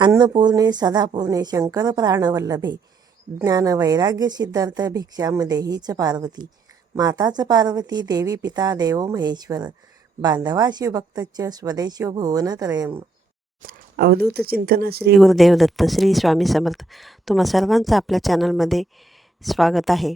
अन्नपूर्णे सदापूर्णे शंकर प्राणवल्लभे ज्ञान वैराग्य सिद्धार्थ भिक्षामध्ये हीच पार्वती. माताच पार्वती देवी पिता देवो महेश्वर. बांधवा शिवभक्तच स्वदेशो भुवनत्रयम अवधूत चिंतन श्री गुरुदेव दत्त श्री स्वामी समर्थ. तुम्हा सर्वांचं आपल्या चॅनलमध्ये स्वागत आहे.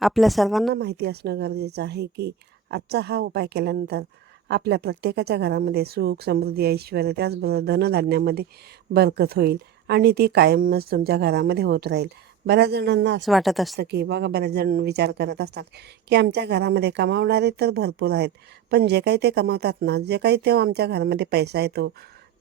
आपल्या सर्वांना माहिती असणं गरजेचं आहे की आजचा हा उपाय केल्यानंतर आपल्या प्रत्येकाच्या घरामध्ये सुख समृद्धी ऐश्वर त्याचबरोबर धनधान्यामध्ये बरकत होईल आणि ती कायमच तुमच्या घरामध्ये होत राहील. बऱ्याच जणांना असं वाटत असतं की बघा बऱ्याच जण विचार करत असतात की आमच्या घरामध्ये कमावणारे तर भरपूर आहेत पण जे काही ते कमावतात ना जे काही ते आमच्या घरामध्ये पैसा येतो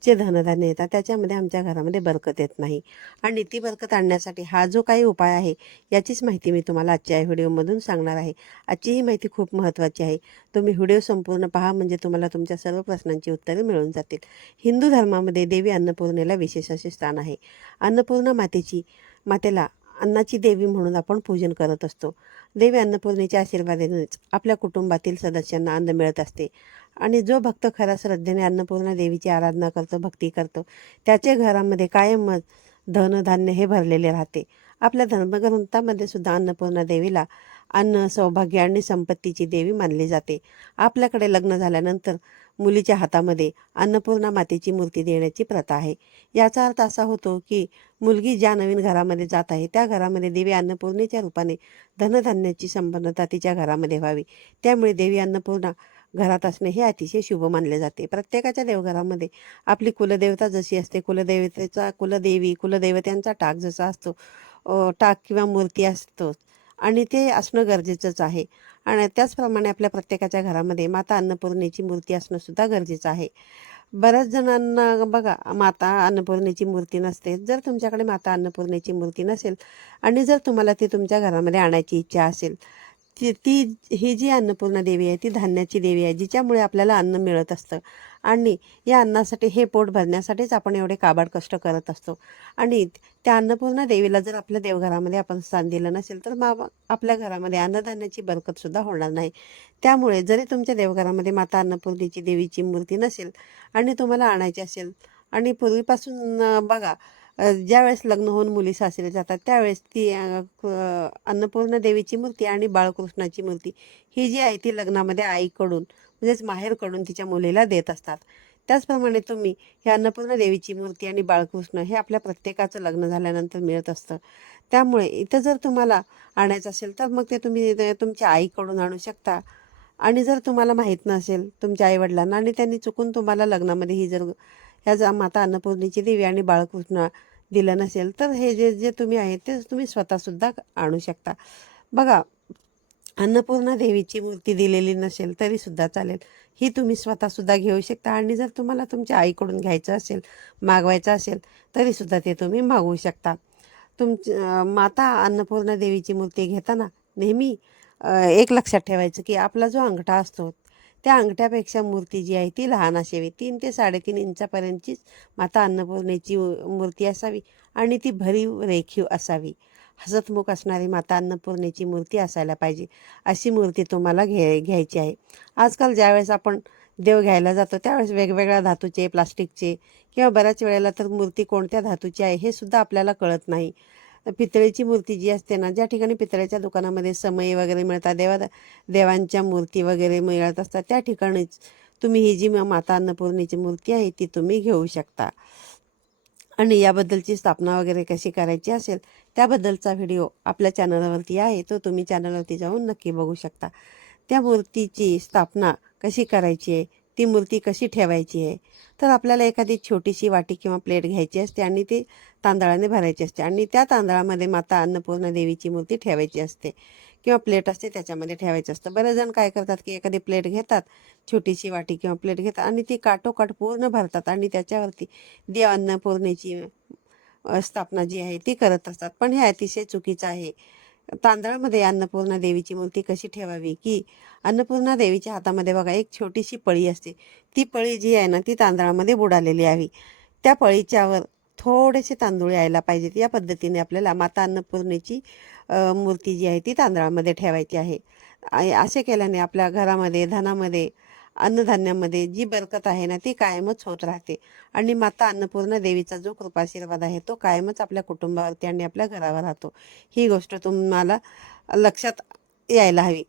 जे धनधान्य येतात त्याच्यामध्ये आमच्या घरामध्ये बरकत येत नाही. आणि ती बरकत आणण्यासाठी हा जो काही उपाय आहे याचीच माहिती मी तुम्हाला आजच्या व्हिडिओमधून सांगणार आहे. आजची ही माहिती खूप महत्त्वाची आहे. तुम्ही व्हिडिओ संपूर्ण पहा म्हणजे तुम्हाला तुमच्या सर्व प्रश्नांची उत्तरे मिळून जातील. हिंदू धर्मामध्ये देवी अन्नपूर्णेला विशेष असे स्थान आहे. अन्नपूर्णा मातेची मातेला अन्नाची देवी म्हणून आपण पूजन करत असतो. देवी अन्नपूर्णेच्या आशीर्वादानेच आपल्या कुटुंबातील सदस्यांना अन्न मिळत असते. आणि जो भक्त खऱ्या श्रद्धेने अन्नपूर्णा देवीची आराधना करतो भक्ती करतो त्याचे घरामध्ये कायमच धनधान्य हे भरलेले राहते. आपल्या धर्मग्रंथामध्ये सुद्धा अन्नपूर्णा देवीला अन्न सौभाग्य आणि संपत्तीची देवी मानली जाते. आपल्याकडे लग्न झाल्यानंतर मुलीच्या हातामध्ये अन्नपूर्णा मातेची मूर्ती देण्याची प्रथा आहे. याचा अर्थ असा होतो की मुलगी ज्या नवीन घरामध्ये जात आहे त्या घरामध्ये देवी अन्नपूर्णेच्या रूपाने धनधान्याची संपन्नता तिच्या घरामध्ये व्हावी. त्यामुळे देवी अन्नपूर्णा घरात असणे हे अतिशय शुभ मानले जाते. प्रत्येकाच्या देवघरामध्ये आपली कुलदेवता जशी असते कुलदेवतेचा कुलदेवी कुलदेवत्यांचा टाक जसा असतो टाक किंवा मूर्ती असतो आणि ते असणं गरजेचंच आहे. आणि त्याचप्रमाणे आपल्या प्रत्येकाच्या घरामध्ये माता अन्नपूर्णेची मूर्ती असणं सुद्धा गरजेचं आहे. बऱ्याच जणांना बघा माता अन्नपूर्णेची मूर्ती नसते. जर तुमच्याकडे माता अन्नपूर्णेची मूर्ती नसेल आणि जर तुम्हाला ती तुमच्या घरामध्ये आणायची इच्छा असेल ती ती ही जी अन्नपूर्णा देवी आहे ती धान्याची देवी आहे जिच्यामुळे आपल्याला अन्न मिळत असतं. आणि या अन्नासाठी हे पोट भरण्यासाठीच आपण एवढे काबाड कष्ट करत असतो. आणि त्या अन्नपूर्णा देवीला जर आपल्या देवघरामध्ये आपण स्थान दिलं नसेल तर मग आपल्या घरामध्ये अन्नधान्याची बरकतसुद्धा होणार नाही. त्यामुळे जरी तुमच्या देवघरामध्ये माता अन्नपूर्णेची देवीची मूर्ती नसेल आणि तुम्हाला आणायची असेल आणि पूर्वीपासून बघा ज्यावेळेस लग्न होऊन मुली सासरे जातात त्यावेळेस ती अन्नपूर्णा देवीची मूर्ती आणि बाळकृष्णाची मूर्ती ही जी आहे ती लग्नामध्ये आईकडून म्हणजेच माहेरकडून तिच्या मुलीला देत असतात. त्याचप्रमाणे तुम्ही हे अन्नपूर्णा देवीची मूर्ती आणि बाळकृष्ण हे आपल्या प्रत्येकाचं लग्न झाल्यानंतर मिळत असतं. त्यामुळे इथं जर तुम्हाला आणायचं असेल तर मग ते तुम्ही तुमच्या आईकडून आणू शकता. आणि जर तुम्हाला माहीत नसेल तुमच्या आईवडिलांना आणि त्यांनी चुकून तुम्हाला लग्नामध्ये ही जर ह्या जा माता अन्नपूर्णेची देवी आणि बाळकृष्ण दिलं नसेल तर हे जे जे तुम्ही आहे ते तुम्ही स्वतःसुद्धा आणू शकता. बघा अन्नपूर्णा देवीची मूर्ती दिलेली नसेल तरी सुद्धा चालेल. ही तुम्ही स्वतःसुद्धा घेऊ शकता. आणि जर तुम्हाला तुमच्या आईकडून घ्यायचं असेल मागवायचं असेल तरीसुद्धा ते तुम्ही मागवू शकता. तुमची माता अन्नपूर्णा देवीची मूर्ती घेताना नेहमी एक लक्षात ठेवायचं की आपला जो अंगठा असतो त्या अंगठ्यापेक्षा मूर्ती जी आहे ती लहान असावी. तीन ते साडेतीन इंचापर्यंतचीच माता अन्नपूर्णेची मूर्ती असावी आणि ती भरीव रेखीव असावी. हसतमुख असणारी माता अन्नपूर्णेची मूर्ती असायला पाहिजे अशी मूर्ती तुम्हाला घे घ्यायची आहे. आजकाल ज्यावेळेस आपण देव घ्यायला जातो त्यावेळेस वेगवेगळ्या धातूचे प्लास्टिकचे किंवा बऱ्याच वेळेला तर मूर्ती कोणत्या धातूची आहे हे सुद्धा आपल्याला कळत नाही. पितळेची मूर्ती जी असते ना ज्या ठिकाणी पितळेच्या दुकानामध्ये समय वगैरे मिळतात देवा देवांच्या मूर्ती वगैरे मिळत असतात त्या ठिकाणीच तुम्ही ही जी माता अन्नपूर्णेची मूर्ती आहे ती तुम्ही घेऊ शकता. आणि याबद्दलची स्थापना वगैरे कशी करायची असेल त्याबद्दलचा व्हिडिओ आपल्या चॅनलवरती आहे तो तुम्ही चॅनलवरती जाऊन नक्की बघू शकता. त्या मूर्तीची स्थापना कशी करायची आहे ती मूर्ती कशी ठेवायची आहे? तर आपल्याला एखादी छोटीशी वाटी किंवा प्लेट घ्यायची असते आणि ती तांदळाने भरायची असते आणि त्या तांदळामध्ये माता अन्नपूर्णा देवीची मूर्ती ठेवायची असते किंवा प्लेट असते त्याच्यामध्ये ठेवायचं असतं. बरेच जण काय करतात की एखादी प्लेट घेतात छोटीशी वाटी किंवा प्लेट घेतात आणि ती काटोकाट पूर्ण भरतात आणि त्याच्यावरती देव अन्नपूर्णेची स्थापना जी आहे ती करत असतात. पण हे अतिशय चुकीचं आहे. तांदळामध्ये अन्नपूर्णा देवीची मूर्ती कशी ठेवावी? की अन्नपूर्णा देवीच्या हातामध्ये बघा एक छोटीशी पळी असते. ती पळी जी आहे ना ती तांदळामध्ये बुडालेली यावी त्या पळीच्यावर थोडेसे तांदूळ यायला पाहिजेत. या पद्धतीने आपल्याला माता अन्नपूर्णेची मूर्ती जी आहे ती तांदळामध्ये ठेवायची आहे. असे केल्याने आपल्या घरामध्ये धनामध्ये अन्नधान्यामध्ये जी बरकत आहे ना ती कायमच होत राहते. आणि माता अन्नपूर्णा देवीचा जो कृपाशीर्वाद आहे तो कायमच आपल्या कुटुंबावरती आणि आपल्या घरावर राहतो. ही गोष्ट तुम्हाला लक्षात यायला हवी.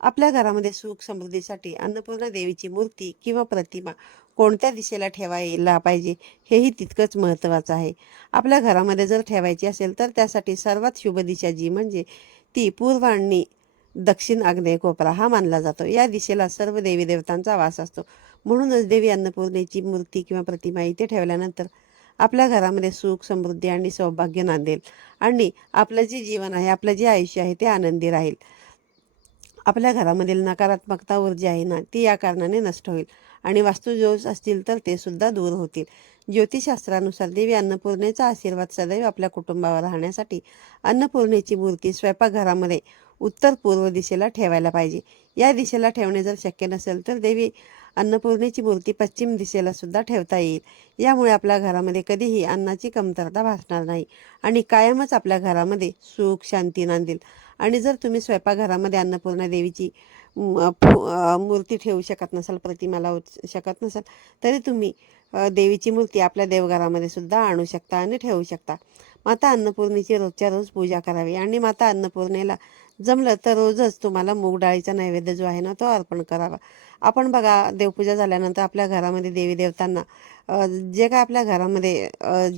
आपल्या घरामध्ये सुख समृद्धीसाठी अन्नपूर्णा देवीची मूर्ती किंवा प्रतिमा कोणत्या दिशेला ठेवायला पाहिजे हेही तितकंच महत्त्वाचं आहे. आपल्या घरामध्ये जर ठेवायची असेल तर त्यासाठी सर्वात शुभ दिशा जी म्हणजे ती पूर्व आणि दक्षिण आग्नेय कोपरा हा मानला जातो. या दिशेला सर्व देवी देवतांचा वास असतो. म्हणूनच देवी अन्नपूर्णेची मूर्ती किंवा प्रतिमा इथे ठेवल्यानंतर आपल्या घरामध्ये सुख समृद्धी आणि सौभाग्य नांदेल. आणि आपलं जे जीवन आहे आपलं जे आयुष्य आहे ते आनंदी राहील. आपल्या घरामधील नकारात्मकता ऊर्जा आहे ना ती या कारणाने नष्ट होईल. आणि वास्तुदोष असतील तर ते सुद्धा दूर होतील. ज्योतिषशास्त्रानुसार देवी अन्नपूर्णेचा आशीर्वाद सदैव आपल्या कुटुंबावर राहण्यासाठी अन्नपूर्णेची मूर्ती स्वयंपाकघरामध्ये उत्तर पूर्व दिशेला ठेवायला पाहिजे. या दिशेला ठेवणे जर शक्य नसेल तर देवी अन्नपूर्णेची मूर्ती पश्चिम दिशेला सुद्धा ठेवता येईल. यामुळे आपल्या घरामध्ये कधीही अन्नाची कमतरता भासणार नाही आणि कायमच आपल्या घरामध्ये सुख शांती नांदेल. आणि जर तुम्ही स्वयंपाकघरामध्ये अन्नपूर्णा देवीची मूर्ती ठेवू शकत नसाल प्रतिमा लावू शकत नसाल तरी तुम्ही देवीची मूर्ती आपल्या देवघरामध्ये सुद्धा आणू शकता आणि ठेवू शकता. माता अन्नपूर्णेची रोजच्या रोज पूजा करावी. आणि माता अन्नपूर्णेला जमलं तर रोजच तुम्हाला मूग डाळीचा नैवेद्य जो आहे ना तो अर्पण करावा. आपण बघा देवपूजा झाल्यानंतर आपल्या घरामध्ये देवी देवतांना जे काय आपल्या घरामध्ये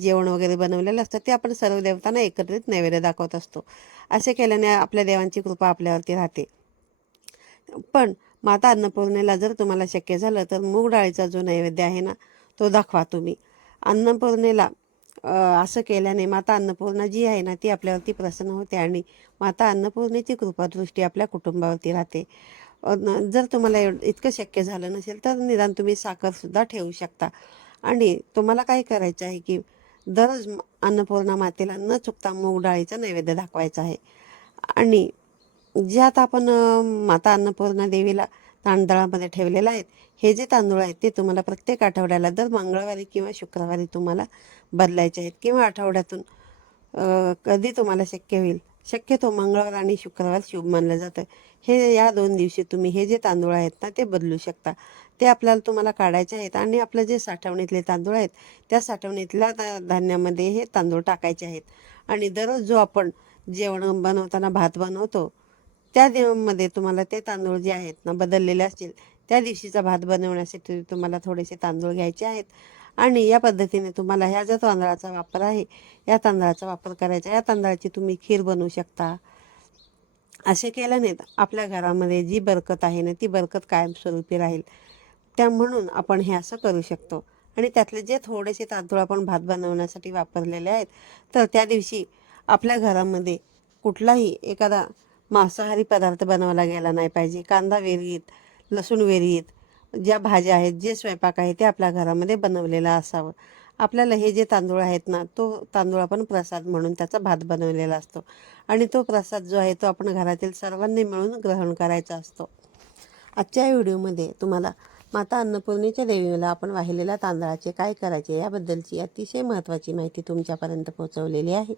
जेवण वगैरे बनवलेलं असतं ते आपण सर्व देवतांना एकत्रित नैवेद्य दाखवत असतो. असे केल्याने आपल्या देवांची कृपा आपल्यावरती राहते. पण माता अन्नपूर्णेला जर तुम्हाला शक्य झालं तर मूग डाळीचा जो नैवेद्य आहे ना तो दाखवा तुम्ही. अन्नपूर्णेला असं केल्याने माता अन्नपूर्णा जी आहे ना ती आपल्यावरती प्रसन्न होते आणि माता अन्नपूर्णेची कृपादृष्टी आपल्या कुटुंबावरती राहते. न- जर तुम्हाला एवढं इतकं शक्य झालं नसेल तर निदान तुम्ही साखरसुद्धा ठेवू शकता. आणि तुम्हाला काय करायचं आहे की दररोज अन्नपूर्णा मातेला न चुकता मूग डाळीचा नैवेद्य दाखवायचा आहे. आणि जे आता आपण माता अन्नपूर्णा देवीला तांदळामध्ये ठेवलेलं आहेत. हे जे तांदूळ आहेत ते तुम्हाला प्रत्येक आठवड्याला दर मंगळवारी किंवा शुक्रवारी तुम्हाला बदलायचे आहेत किंवा आठवड्यातून कधी तुम्हाला शक्य होईल. शक्यतो मंगळवार आणि शुक्रवार शुभ मानलं जातं. हे या दोन दिवशी तुम्ही हे जे तांदूळ आहेत ना ते बदलू शकता. ते आपल्याला तुम्हाला काढायचे आहेत आणि आपलं जे साठवणीतले तांदूळ आहेत त्या साठवणीतल्या धान्यामध्ये हे तांदूळ टाकायचे आहेत. आणि दररोज जो आपण जेवण बनवताना भात बनवतो त्या दिवमध्ये तुम्हाला ते तांदूळ जे आहेत ना बदललेले असतील त्या दिवशीचा भात बनवण्यासाठी तुम्हाला थोडेसे तांदूळ घ्यायचे आहेत. आणि या पद्धतीने तुम्हाला ह्या ज्या तांदळाचा वापर आहे या तांदळाचा वापर करायचा या तांदळाची तुम्ही खीर बनवू शकता. असे केल्याने आपल्या घरामध्ये जी बरकत आहे ना ती बरकत कायमस्वरूपी राहील. त्या म्हणून आपण हे असं करू शकतो. आणि त्यातले जे थोडेसे तांदूळ आपण भात बनवण्यासाठी वापरलेले आहेत तर त्या दिवशी आपल्या घरामध्ये कुठलाही एखादा मांसाहारी पदार्थ बनवला गेला नाही पाहिजे. कांदा वेरीत लसूण वेरीत ज्या भाज्या आहेत जे स्वयंपाक आहे ते आपल्या घरामध्ये बनवलेलं असावं. आपल्याला हे जे तांदूळ आहेत ना तो तांदूळ आपण प्रसाद म्हणून त्याचा भात बनवलेला असतो. आणि तो प्रसाद जो आहे तो आपण घरातील सर्वांनी मिळून ग्रहण करायचा असतो. आजच्या व्हिडिओमध्ये तुम्हाला माता अन्नपूर्णेच्या देवीला आपण वाहिलेल्या तांदळाचे काय करायचे याबद्दलची अतिशय महत्त्वाची माहिती तुमच्यापर्यंत पोहोचवलेली आहे.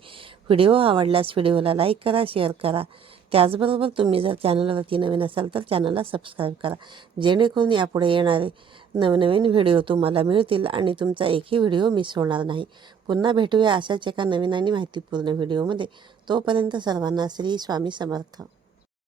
व्हिडिओ आवडल्यास व्हिडिओला लाईक करा शेअर करा. त्याचबरोबर तुम्ही जर चॅनलवरती नवीन असाल तर चॅनलला सबस्क्राईब करा. जेणेकरून यापुढे येणारे नवनवीन व्हिडिओ तुम्हाला मिळतील आणि तुमचा एकही व्हिडिओ मिस होणार नाही. पुन्हा भेटूया अशाच एका नवीन आणि माहितीपूर्ण व्हिडिओमध्ये. तोपर्यंत सर्वांना श्री स्वामी समर्थ.